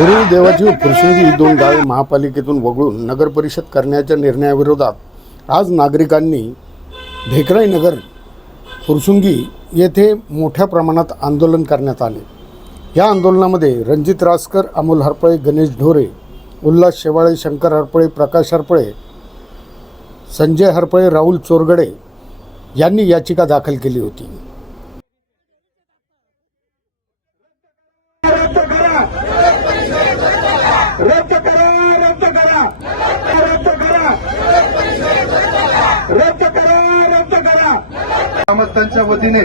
उरुळी देवाची प्रसंगी दोन गावे महापालिकेतून वगळून नगरपरिषद करण्याच्या निर्णयाविरोधात आज नागरिकांनी ढेकराई नगर फुरसुंगी येथे मोठ्या प्रमाणात आंदोलन करण्यात आले. या आंदोलनामध्ये रणजित रासकर अमोल हरपळे गणेश ढोरे उल्हास शेवाळे शंकर हरपळे प्रकाश हरपळे संजय हरपळे राहुल चोरगडे यांनी याचिका दाखल केली होती रद्द करा रद्द करा रद्द करा रद्द करा. रद्द करा रद्द करा. ग्रामस्थांच्या वतीने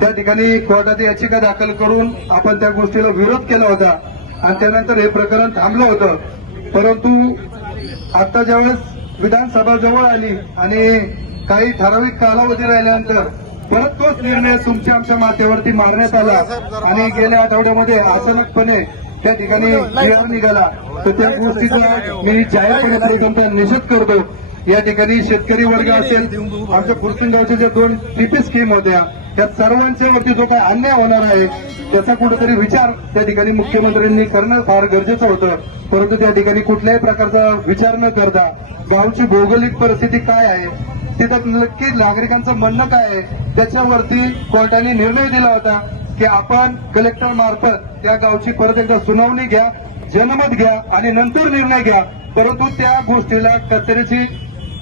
त्या ठिकाणी कोर्टात याचिका दाखल करून आपण त्या गोष्टीला विरोध केला होता आणि त्यानंतर हे प्रकरण थांबलं होतं. परंतु आता ज्यावेळेस विधानसभा जवळ आली आणि काही ठराविक कालावधी राहिल्यानंतर परत तोच निर्णय तुमच्या आमच्या माथ्यावरती मारण्यात आला. आणि गेल्या आठवड्यामध्ये अचानकपणे त्या ठिकाणी क्लिअर निघाला. तर त्या गोष्टीचा मी जाहीरपणे तुमचा निषेध करतो. या ठिकाणी शेतकरी वर्ग असेल आमच्या फुरसुंगावच्या ज्या दोन टीपी स्कीम होत्या त्या सर्वांच्या वरती जो काय अन्याय होणार आहे त्याचा कुठेतरी विचार त्या ठिकाणी मुख्यमंत्र्यांनी करणं फार गरजेचं होतं. परंतु त्या ठिकाणी कुठल्याही प्रकारचा विचार न करता गावची भौगोलिक परिस्थिती काय आहे तिथं नक्की नागरिकांचं म्हणणं काय आहे त्याच्यावरती कोर्टाने निर्णय दिला होता. की आपण कलेक्टर मार्फत त्या गावची परत एकदा सुनावणी घ्या जनमत घ्या आणि नंतर निर्णय घ्या. परंतु त्या गोष्टीला कचऱ्याची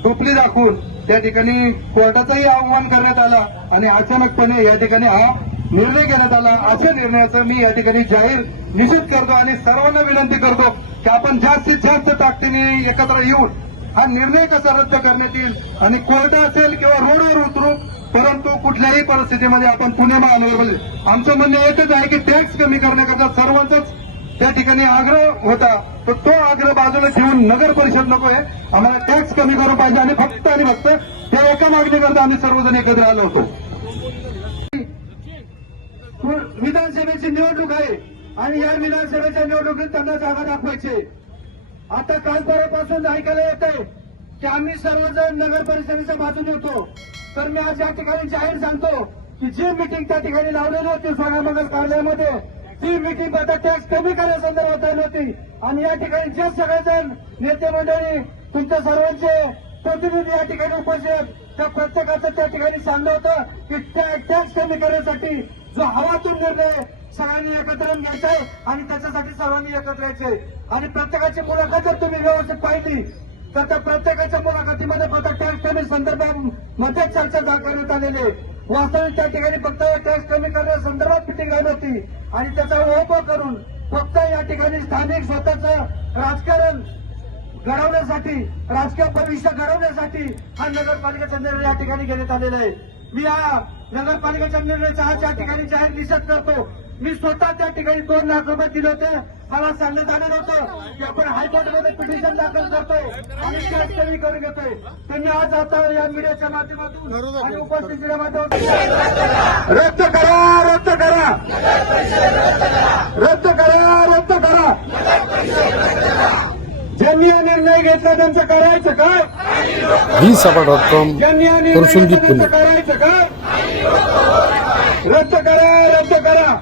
टोपली दाखवून त्या ठिकाणी कोर्टाचाही आव्हान करण्यात आला आणि अचानकपणे या ठिकाणी हा निर्णय घेण्यात आला. अशा निर्णयाचा मी या ठिकाणी जाहीर निषेध करतो आणि सर्वांना विनंती करतो की आपण जास्तीत जास्त ताकदीने एकत्र येऊन हा निर्णय कसा रद्द करण्यात येईल आणि कोर्ट असेल किंवा रोडवर उतरू परंतु कुठल्याही परिस्थितीमध्ये आपण पुणे महानगर आमचं म्हणणं एकच आहे की टॅक्स कमी करण्याकरता सर्वांचाच त्या ठिकाणी आग्रह होता. तर तो आग्रह बाजूला ठेवून नगर परिषद नको आहे आम्हाला टॅक्स कमी करू पाहिजे आणि फक्त आणि फक्त त्या एका मागणीकरता आम्ही सर्वजण एकत्र आलो होतो. विधानसभेची निवडणूक आहे. आणि या विधानसभेच्या निवडणुकीत त्यांना जागा दाखवायची. आता काल परवापासून ऐकायला येत आहे की आम्ही सर्वजण नगर परिषदेच्या बाजूने होतो. तर मी आज या ठिकाणी जाहीर सांगतो की जी मिटिंग त्या ठिकाणी लावलेली होती सोनामंगल कार्यालयामध्ये ती मिटिंग आता टॅक्स कमी करण्यासंदर्भात झाली होती. आणि या ठिकाणी जे सगळेजण नेते मंडळी तुमच्या सर्वांचे प्रतिनिधी या ठिकाणी उपस्थित त्या प्रत्येकाचं त्या ठिकाणी सांगलं होतं की टॅक्स कमी करण्यासाठी जो हवातून निर्णय सगळ्यांनी एकत्र घ्यायचा आहे आणि त्याच्यासाठी सर्वांनी एकत्र यायचे आणि प्रत्येकाची मुलाखत जर तुम्ही व्यवस्थित पाहिली तर त्या प्रत्येकाच्या मुलाखतीमध्ये फक्त टॅक्स कमी संदर्भामध्ये चर्चा करण्यात आलेली आहे. वास्तविक त्या ठिकाणी फक्त टॅक्स कमी करण्यासंदर्भात मिटिंग झाली होती. आणि त्याचा ओप करून फक्त या ठिकाणी स्थानिक स्वतःचं राजकारण घडवण्यासाठी राजकीय भविष्य घडवण्यासाठी हा नगरपालिकेचा निर्णय या ठिकाणी घेण्यात आलेला आहे. मी या नगरपालिकेच्या निर्णयाचा आज या ठिकाणी जाहीर निषेध करतो. मी स्वतः त्या ठिकाणी दोन लाख रुपये दिले होते. मला सांगण्यात आलेलं होतं. की आपण हायकोर्टमध्ये पिटिशन दाखल करतोय. आणि टॅक्स कमी करून घेतोय. मी आज आता या मीडियाच्या माध्यमातून आणि उपस्थितीच्या माध्यमातून रद्द करा रद्द करा. रद्द करा रद्द करा. ज्यांनी हा निर्णय घेतला त्यांचं करायचं काय? ही सभा डॉट कॉम त्यांचं करायचं काय? रद्द करा रद्द करा.